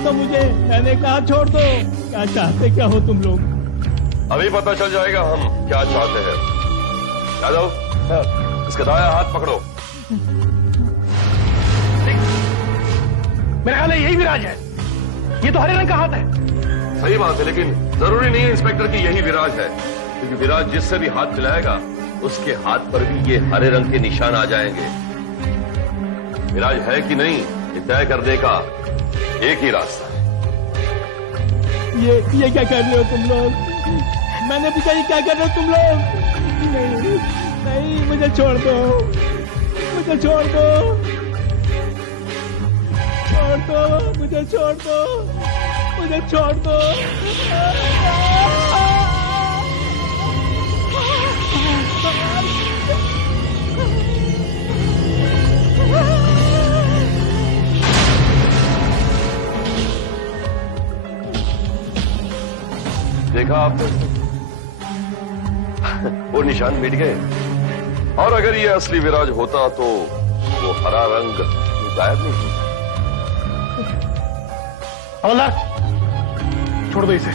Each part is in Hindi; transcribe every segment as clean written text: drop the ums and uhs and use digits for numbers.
दो मुझे, मैंने कहा छोड़ दो। क्या चाहते क्या हो तुम लोग? अभी पता चल जाएगा हम क्या चाहते हैं। यादव, इसका दाया हाथ पकड़ो। मेरा ख्याल है यही विराज है। ये तो हरे रंग का हाथ है। सही बात है, लेकिन जरूरी नहीं है इंस्पेक्टर की यही विराज है, क्योंकि विराज जिससे भी हाथ मिलाएगा उसके हाथ पर भी ये हरे रंग के निशान आ जाएंगे। विराज है कि नहीं ये तय करने का एक ही रास्ता है। ये क्या कर रहे हो तुम लोग? मैंने पूछा ये क्या कर रहे हो तुम लोग? नहीं, मुझे छोड़ दो, मुझे छोड़ दो, छोड़ दो, मुझे छोड़ दो, मुझे छोड़ दो। देखा आपने, वो निशान मिट गए। और अगर ये असली विराज होता तो वो हरा रंग गायब नहीं होता। हवलदार, छोड़ दो इसे।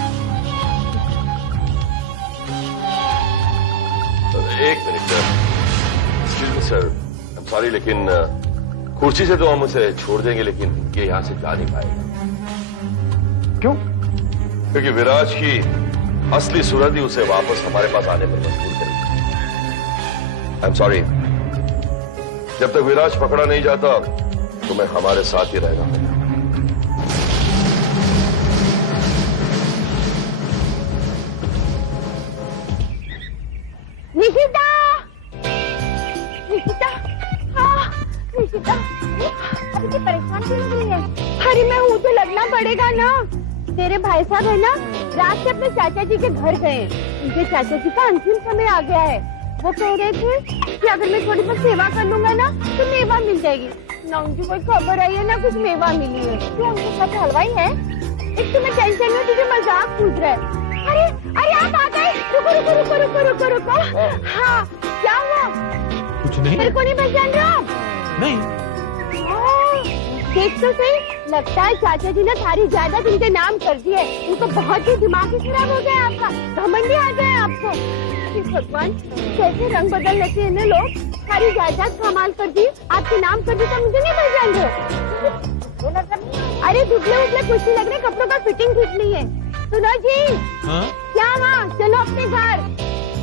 एक minute excuse me sir, I am sorry, लेकिन कुर्सी से तो हम उसे छोड़ देंगे, लेकिन ये यहां से जा नहीं पाएगा। क्यों? क्योंकि विराज की असली सूरत ही उसे वापस हमारे पास आने पर मजबूर करेगी। आई एम सॉरी, जब तक विराज पकड़ा नहीं जाता तुम्हें हमारे साथ ही रहना होगा। निशिता, निशिता, हाँ निशिता, अभी तो परेशान क्यों लग रही है? अरे मैं हूँ तो लगना पड़ेगा ना। तेरे भाई साहब है ना, रात से अपने चाचा जी के घर गए। उनके चाचा जी का अंतिम समय आ गया है। वो कह रहे थे कि अगर मैं थोड़ी बहुत सेवा कर लूंगा ना तो मेवा मिल जाएगी। ना उनकी कोई खबर आई है ना कुछ मेवा मिली है। तो उनके साथ हलवाई है। एक तो मैं टेंशन में तुझे मजाक पूछ रहा है। अरे अरे आप आ गए। रुको रुको रुको रुको रुको रुको। हाँ क्या हुआ? कुछ नहीं। मेरे को नहीं पहचान रहे हो? नहीं। देख तो सही, लगता है चाचा जी ने सारी जायदाद उनके नाम कर दी है। उनको बहुत ही दिमाग ही खराब हो गया आपका, घमंड आ गया आपको। भगवान, कैसे रंग बदल लेते हैं ना लोग। सारी जायदाद कमाल कर दी, आपके नाम कर दी तो मुझे नहीं पहचान रहे। अरे दुबले उबले कुछ नहीं लग रहे, कपड़ों का फिटिंग ठीक नहीं है। सुनो जी। हाँ? क्या वहाँ? चलो अपने घर।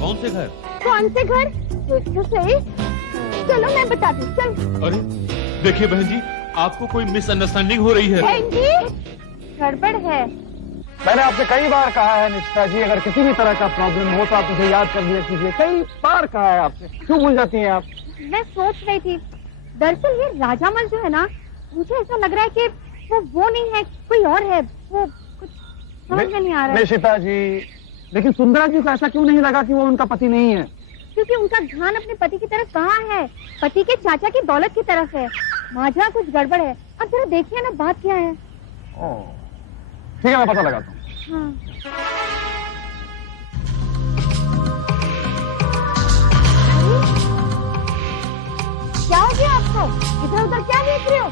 कौन से घर? कौन से घर? देख तो सही। चलो मैं बताती हूँ, चल। अरे देखिए बहन जी, आपको कोई मिसअंडरस्टैंडिंग हो रही है। बहन जी, गड़बड़ है। मैंने आपसे कई बार कहा है निष्ठा जी, अगर किसी भी तरह का प्रॉब्लम हो तो आप मुझे याद कर दिया कीजिए। कई बार कहा है आपसे, क्यों भूल जाती हैं आप? मैं सोच रही थी, दरअसल ये राजामल जो है ना, मुझे ऐसा लग रहा है कि वो नहीं है, कोई और है। वो कुछ समझ में नहीं आ रहा है। निशिता जी, लेकिन सुंदरा जी को ऐसा क्यों नहीं लगा कि वो उनका पति नहीं है? क्योंकि उनका ध्यान अपने पति की तरफ कहाँ है, पति के चाचा की दौलत की तरफ है। माजरा कुछ गड़बड़ है। अब जरा देखिए ना बात क्या है। ठीक है, मैं पता लगाता हूँ। हाँ। क्या हो गया आपको? इधर उधर क्या देख रहे हो?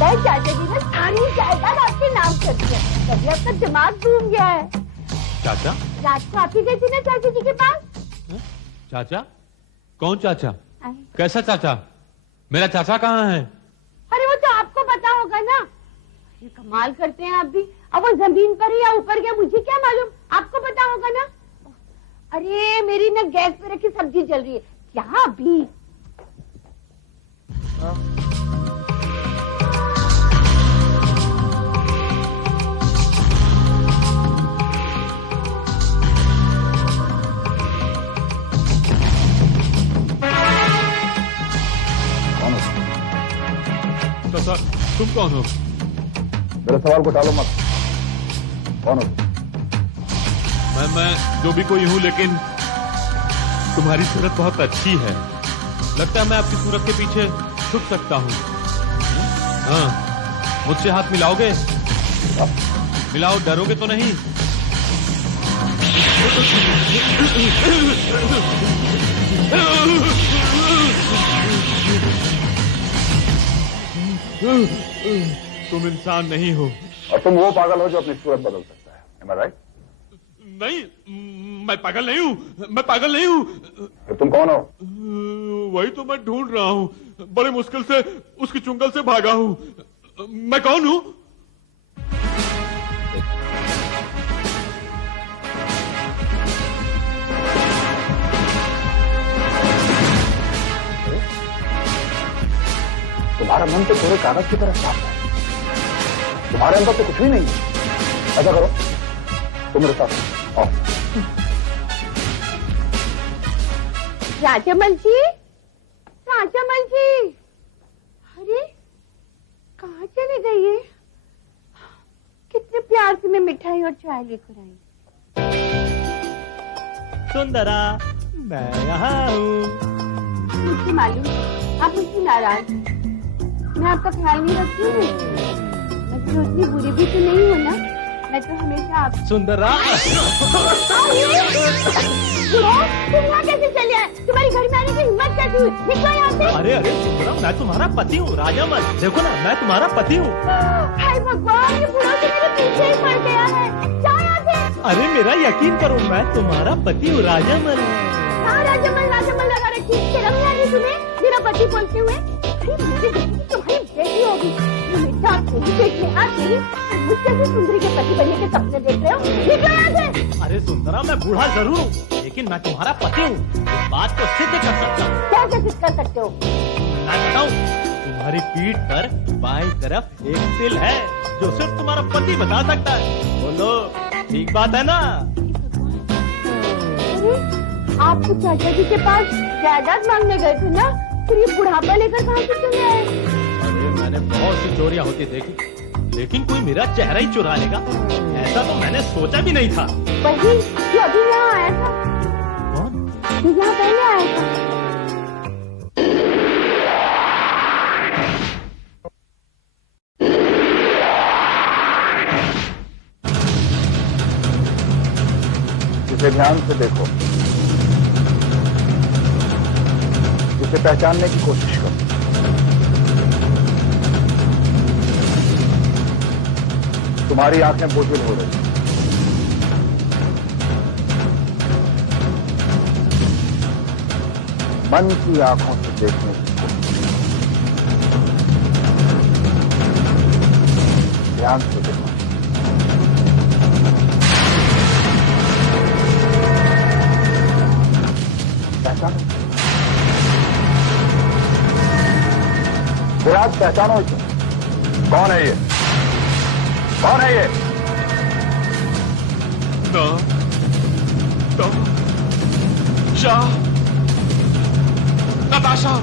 लगता है चाचा जी ने सारी जायदाद आपके नाम कर दिया, तभी आपका दिमाग घूम गया है। चाचा? रात को आप ही गई थी ना चाचा जी के पास? चाचा? कौन चाचा? कैसा चाचा? मेरा चाचा कहाँ है? अरे वो तो आपको पता होगा ना। ये कमाल करते हैं आप भी। अब वो जमीन पर है या ऊपर गया मुझे क्या मालूम, आपको पता होगा ना। अरे मेरी ना गैस पे रखी सब्जी जल रही है। क्या अभी? चाचा तुम कौन हो? मेरे सवाल को टालो मत। कौन हो? मैं जो भी कोई हूँ, लेकिन तुम्हारी सूरत बहुत अच्छी है। लगता है मैं आपकी सूरत के पीछे छुप सकता हूँ। हाँ, मुझसे हाथ मिलाओगे? मिलाओ, डरोगे तो नहीं? तुम इंसान नहीं हो, और तुम वो पागल हो जो अपनी सूरत बदल सकता है। Am I right? नहीं, मैं पागल नहीं हूँ, मैं पागल नहीं हूँ। फिर तुम कौन हो? वही तो मैं ढूंढ रहा हूँ, बड़े मुश्किल से उसकी चुंगल से भागा हूँ। मैं कौन हूँ? तुम्हारा मन तो पूरे कागज की तरह साफ है, तुम्हारे अंदर तो कुछ भी नहीं है। ऐसा करो, तुम मेरे साथ आओ। राजामल जी, राजामल जी, अरे कहाँ चले गए ये? कितने प्यार से मैं मिठाई और चाय लेकर आई। सुंदरा, मैं यहाँ हूँ। मुझे मालूम आप मुझसे नाराज हैं। मैं आपका ख्याल नहीं रखती हूँ। मैं तो उतनी बुरी भी तो नहीं हूँ ना। मैं तो हमेशा आप। सुंदरा, तुम यहाँ कैसे चले आए? तुम्हारी घर में आने की हिम्मत कैसे हुई? निकलो यहाँ से। अरे अरे सुंदरा, मैं तुम्हारा पति हूँ। राजामल, देखो ना, मैं तुम्हारा पति हूँ। हाय भगवान, ये बुढ़ा तो मेरे पीछे ही पड़ गया है। जाओ यहाँ से। अरे मेरा यकीन करो, मैं तुम्हारा पति हूँ राजामल। हाँ राजामल, राजामल लगा रखी। शर्म नहीं आ रही तुम्हें मेरा पति बोलते हुए? तुम्हारी बेटी होगी, तुम्हें जाते ही देखने आती मुझसे भी सुंदरी के पति बनने के सपने देख रहे हो? निकलो यहाँ से। अरे सुंदरा, मैं बूढ़ा जरूर हूँ, लेकिन मैं तुम्हारा पति हूँ। इस बात को सिद्ध कर सकता हूँ। कैसे सिद्ध कर सकते हो? मैं बताऊँ, तुम्हारी पीठ पर बाईं तरफ एक तिल है जो सिर्फ तुम्हारा पति बता सकता है। बोलो, ठीक बात है ना? अरे आप तो चाचा जी के पास जायदाद मांगने गए थे ना, फिर ये बुढ़ापा लेकर कहाँ से चले आए? अरे मैंने बहुत सी चोरियां होती देखी, लेकिन कोई मेरा चेहरा ही चुरा लेगा, ऐसा तो मैंने सोचा भी नहीं था। वही जो अभी यहाँ आया था। कौन? जो यहाँ पहले आया था। इसे ध्यान से देखो, इसे पहचानने की कोशिश करो। तुम्हारी आंखें बोझिल हो रही हैं। मन की आंखों से देखने की कोशिश करो। ध्यान से देखो। पहचानो, विराज, पहचानो इसे। कौन है ये? कौन है ये? नताशा।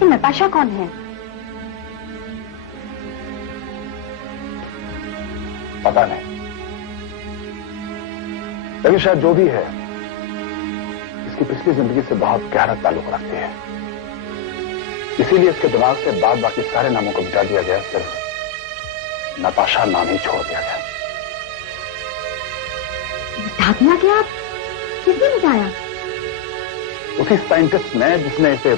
ये नताशा कौन है? पता नहीं, लेकिन शायद जो भी है इसकी पिछली जिंदगी से बहुत गहरा ताल्लुक रखती है। इसीलिए इसके दिमाग से बाद बाकी सारे नामों को मिटा दिया गया, सिर्फ नताशा नाम ही छोड़ दिया गया। मिटा दिया गया? किसने मिटाया? उसी साइंटिस्ट ने जिसने इसे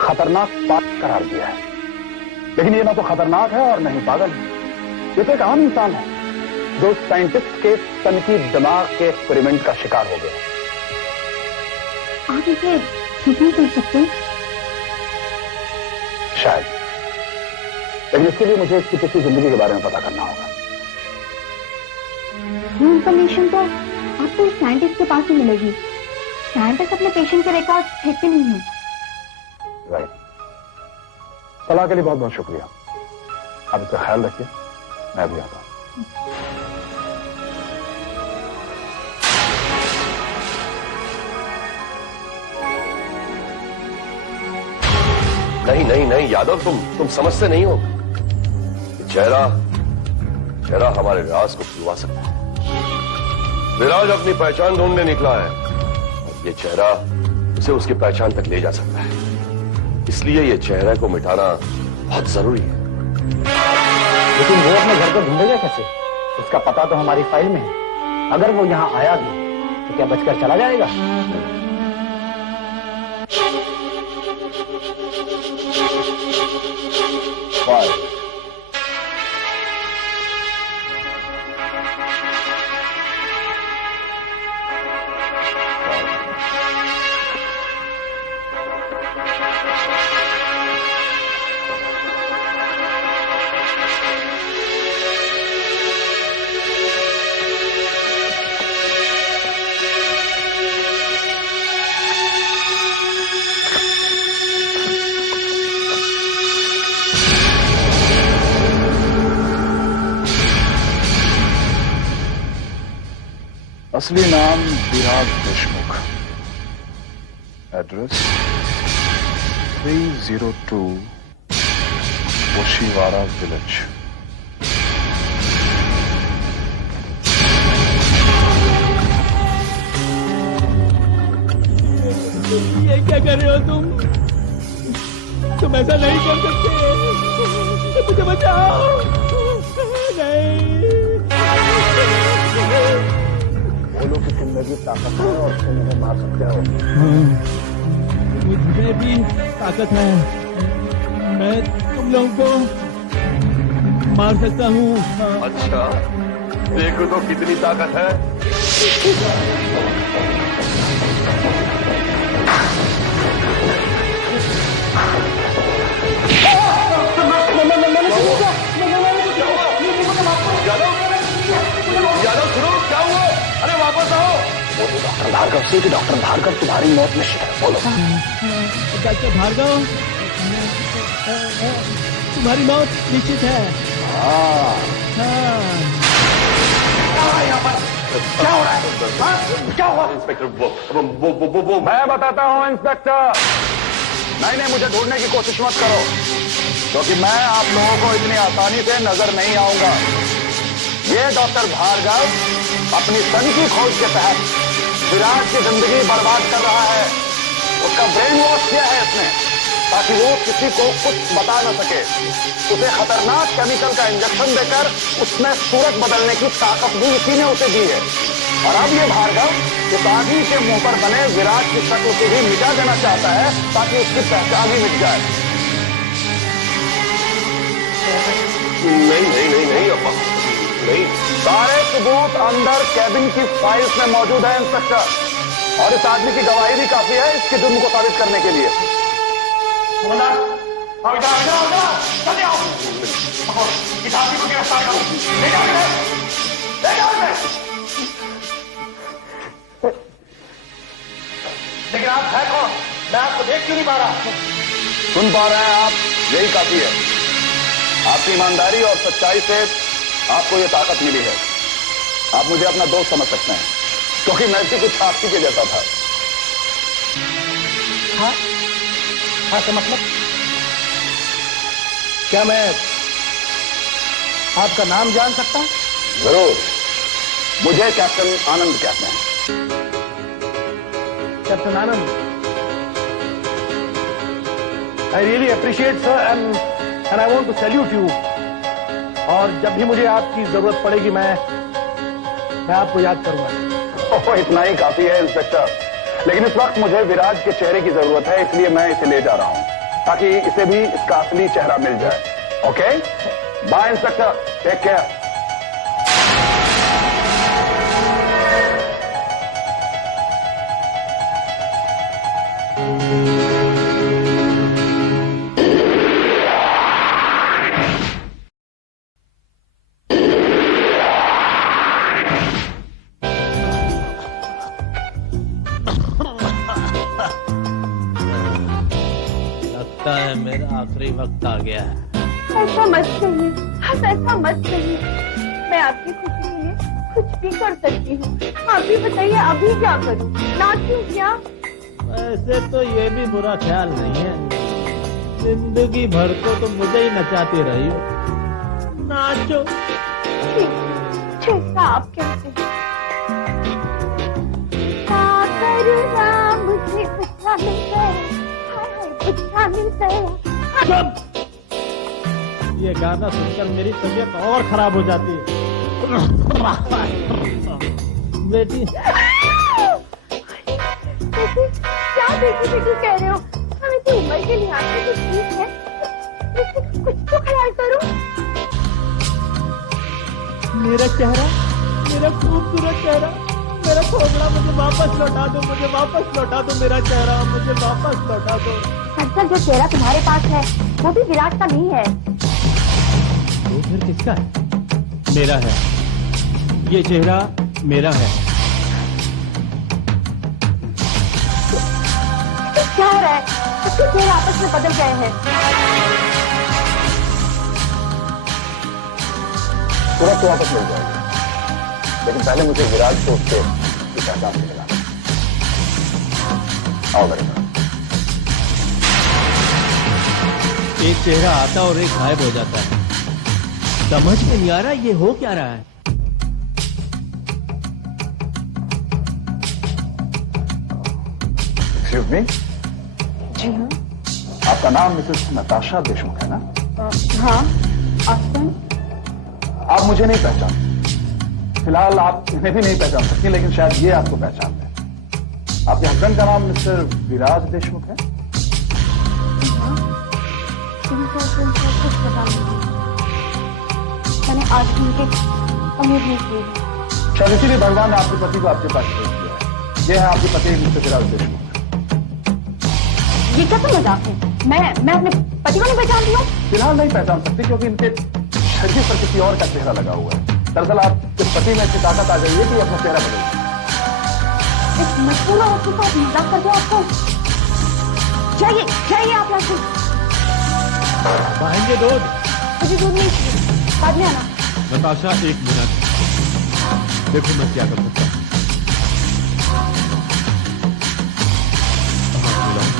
खतरनाक पागल करार दिया है। लेकिन ये ना तो खतरनाक है और नहीं पागल। ये तो एक आम इंसान है जो साइंटिस्ट के तनकी दिमाग के एक्सपेरिमेंट का शिकार हो गया। आप इसे ठीक नहीं कर सकते? शायद, लेकिन इसके लिए मुझे इसकी पिछली जिंदगी के बारे में पता करना होगा। ये इंफॉर्मेशन तो आपको साइंटिस्ट के पास ही मिलेगी। साइंटिस्ट अपने पेशेंट के रिकॉर्ड फेंकते नहीं है। राइट। सलाह के लिए बहुत बहुत शुक्रिया। आप इसका ख्याल रखिए, मैं भी आता हूं। नहीं नहीं नहीं यादव, तुम समझते नहीं हो। चेहरा हमारे राज को खुलवा सकता है। विराज अपनी पहचान ढूंढने निकला है और ये चेहरा उसे उसकी पहचान तक ले जा सकता है। इसलिए ये चेहरे को मिटाना बहुत जरूरी है। लेकिन वो अपने घर को ढूंढेगा कैसे? उसका पता तो हमारी फाइल में है। अगर वो यहाँ आया भी तो क्या बचकर चला जाएगा? असली नाम विराज देशमुख, एड्रेस 302 ओशीवारा विलेज। ये क्या कर रहे हो तुम ऐसा नहीं कर सकते, मुझे बचाओ। नहीं, बोलो कि तुम में भी ताकत है और तुम उन्हें मार सकते हो। मुझे भी ताकत है, मैं तुम लोगों को मार सकता हूँ। अच्छा, देखो तो कितनी ताकत है। यादव सुनो, क्या हुआ? अरे वापस आओ। बोलो डॉक्टर भार्गव से कि डॉक्टर भार्गव तुम्हारी मौत निश्चित है। बोलो। डॉक्टर भार्गव, तुम्हारी मौत निश्चित है। हाँ। क्या हो रहा है? क्या हुआ? इंस्पेक्टर वो मैं बताता हूँ इंस्पेक्टर। नहीं, मुझे ढूंढने की कोशिश मत करो, क्योंकि मैं आप लोगों को इतनी आसानी से नजर नहीं आऊंगा। ये डॉक्टर भार्गव अपनी सन की खोज के तहत विराज की जिंदगी बर्बाद कर रहा है। उसका ब्रेन वॉश किया है इसने, ताकि वो किसी को कुछ बता न सके। उसे खतरनाक केमिकल का इंजेक्शन देकर उसमें सूरत बदलने की ताकत भी इसी ने उसे दी है। और अब ये भार्गव इस आदमी के मुंह पर बने विराज की शक्ल को भी मिटा देना चाहता है, ताकि उसकी पहचान ही मिट जाए। नहीं अब्बा, नहीं। सारे सबूत अंदर कैबिन की फाइल्स में मौजूद है इंस्पेक्टर, और इस आदमी की गवाही भी काफी है इसके जुर्म को साबित करने के लिए। लेकिन आप है कौन? मैं आपको देख क्यों नहीं पा रहा? सुन पा रहे हैं आप, यही काफी है। आपकी ईमानदारी और सच्चाई से आपको ये ताकत मिली है। आप मुझे अपना दोस्त समझ सकते हैं, क्योंकि मैं भी कुछ आपसी के जैसा था। हाँ तो मतलब क्या मैं आपका नाम जान सकता हूं? जरूर, मुझे कैप्टन आनंद कहते हैं। Captain Anand, I really appreciate sir and I want to salute you. और जब भी मुझे आपकी जरूरत पड़ेगी मैं आपको याद करूंगा। इतना ही काफी है इंस्पेक्टर, लेकिन इस वक्त मुझे विराज के चेहरे की जरूरत है, इसलिए मैं इसे ले जा रहा हूं, ताकि इसे भी इसका असली चेहरा मिल जाए। Okay, bye inspector, take care. लगता है मेरा आखिरी वक्त आ गया है। ऐसा मत कहिए, बस ऐसा मत कहिए। मैं आपकी खुशी के लिए कुछ भी कर सकती हूँ। आप भी बताइए अभी क्या करूँ? नाचूं क्या? वैसे तो ये भी बुरा ख्याल नहीं है, जिंदगी भर को तुम मुझे ही नचाती रही हो। नाचो। ठीक, जैसा आप कहते हैं। मुझे गुस्सा मिल गया, गुस्सा मिल गया। ये गाना सुनकर मेरी तबीयत और खराब हो जाती है। बेटी बेटी बेटी कह रहे हो? हम इतनी उम्र के लिहाज से तो ठीक है, कुछ तो ख्याल करो। मेरा चेहरा, मेरा खूबसूरत चेहरा, मेरा खोपड़ा मुझे वापस लौटा दो, मुझे वापस लौटा दो, मेरा चेहरा मुझे वापस लौटा दो। सर जो चेहरा तुम्हारे पास है वो भी विराट का नहीं है। तो फिर किसका है? मेरा है, ये चेहरा मेरा है। तो क्या हो रहा है? सबके चेहरे आपस में बदल गए हैं। तुरंत तो वापस मिल जाएगी, लेकिन पहले मुझे विराट को उसके पहचान से मिलाना। आओ मेरे पास। एक चेहरा आता और एक गायब हो जाता है, समझ में नहीं आ रहा ये हो क्या रहा है। एक्सक्यूज मी, जी हाँ। आपका नाम मिसेस नताशा देशमुख है ना? हाँ, आप आप मुझे नहीं पहचानते, फिलहाल आप इन्हें भी नहीं पहचान सकती, लेकिन शायद ये आपको पहचानते हैं। आपके हस्बैंड का नाम मिस्टर विराज देशमुख है? कुछ पता नहीं, मैंने आज भी उनके उम्मीद नहीं की। शायद इसीलिए भगवान ने आपके पति को आपके पास भेज दिया है। ये है आपके पति मिस्टर विराज देशमुख। ये कैसा मजाक है? मैं अपने पति को नहीं पहचानती हूँ। फिलहाल नहीं पहचान सकती क्योंकि इनके शरीर पर किसी और का चेहरा लगा हुआ है। दरअसल आपके पति में इतनी ताकत आ गई है कि अपना चेहरा बदल दिया। इस मशहूर औरत के साथ मजाक करते हो आपको? चाहिए आप लोग पाएंगे दूध? मुझे दूध नहीं चाहिए, बाद में आना। नताशा एक मिनट, देखो मैं क्या कर सकता हूँ। हाँ, मिलाओ।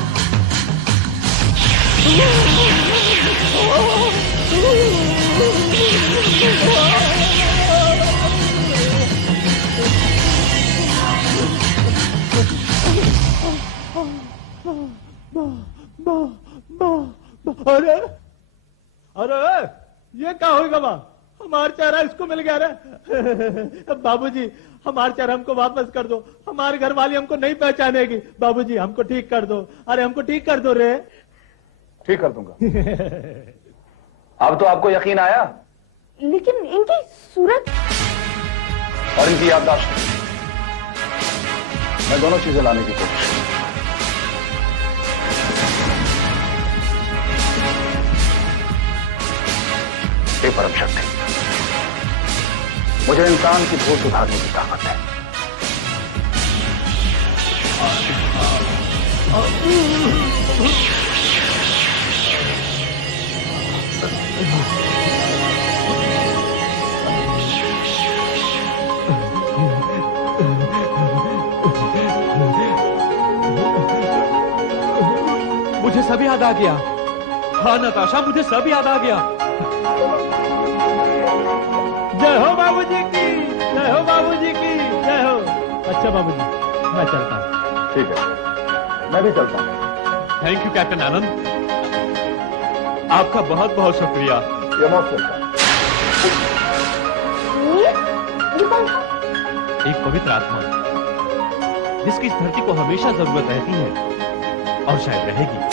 अरे अरे ये क्या होगा बा? हमारा चेहरा इसको मिल गया रे। बाबूजी हमारा चेहरा हमको वापस कर दो, हमारे घर वाली हमको नहीं पहचानेगी। बाबूजी हमको ठीक कर दो, अरे हमको ठीक कर दो रे। ठीक कर दूंगा। अब तो आपको यकीन आया? लेकिन इनकी सूरत और इनकी याददाश्त, मैं दोनों चीजें लाने की कोशिश करूंगा। ये परम शक्ति, मुझे इंसान की भूल सुधारने की ताकत है। मुझे सब याद आ गया। हाँ नताशा, मुझे सब याद आ गया। जय हो बाबूजी की, जय हो बाबूजी की, जय हो। अच्छा बाबूजी मैं चलता हूँ। ठीक है, मैं भी चलता हूं। थैंक यू कैप्टन आनंद, आपका बहुत बहुत शुक्रिया। ये मौत चलता है। ये कौन था? एक पवित्र आत्मा जिसकी इस धरती को हमेशा जरूरत रहती है और शायद रहेगी।